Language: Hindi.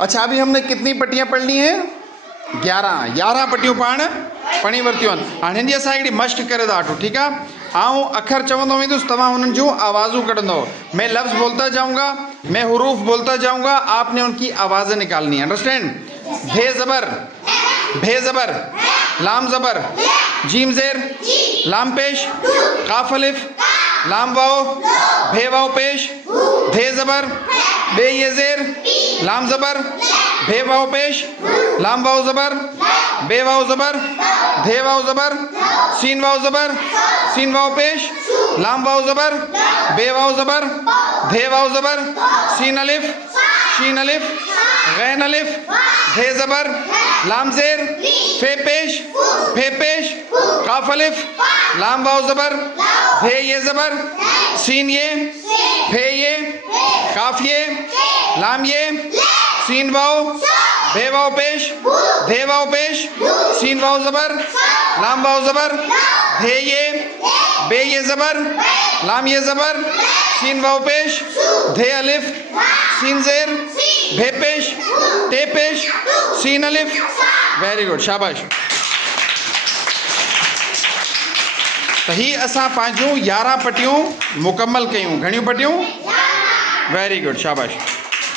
अच्छा, अभी हमने कितनी पट्टियां पढ़ ली हैं? 11 पट्टियों पढ़ी वरतियूं आहिनि। हाणे हिंदी असां हिकिड़ी मश्क करे था वठूं, ठीकु आहे? आऊं अखर चवंदो वेंदुसि, तव्हां हुननि जूं आवाज़ूं कढंदो। मैं लफ्ज़ बोलता जाऊंगा, मैं हुरूफ बोलता जाऊंगा, आपने उनकी आवाज़ें निकालनी है। अंडरस्टैंड? भे ज़बर, भे ज़बर, लाम ज़बर, जीम ज़ेर, लाम पेश, काफ अलिफ, लाम वाओ, भे वाओ पेश, धे ज़बर, बे ये ज़ेर, लाम ज़बर, भे वाओ पेश, लाम वाओ ज़बर, बे वाओ ज़बर, धे वाओ ज़बर, सीन वाओ ज़बर, सीन वाओ पेश, लाम वाओ ज़बर, बे वाओ ज़बर, धे वाओ ज़बर, सीन अलिफ, शीन अलिफ, गैन अलिफ, धे ज़बर, लाम ज़ेर, फे पेश, काफ अलिफ, लाम वाओ ज़बर, धे ये ज़बर, सीन ये, फे ये, काफ ये, लाम ये, सीन वाओ, भे वाओ पेश, धे वाओ पेश, सीन वाओ ज़बर, लाम वाओ ज़बर, धे ये, बे ये ज़बर, लाम ये ज़बर, सीन वाओ पेश, धे अलिफ, सीन ज़ेर, भे पेश, टे पेश, सीन अलिफ। वेरी गुड, शाबाश। तो ही असां पंहिंजूं 11 पट्टियूं मुकम्मल कयूं। घणियूं पट्टियूं? वेरी गुड, शाबाश।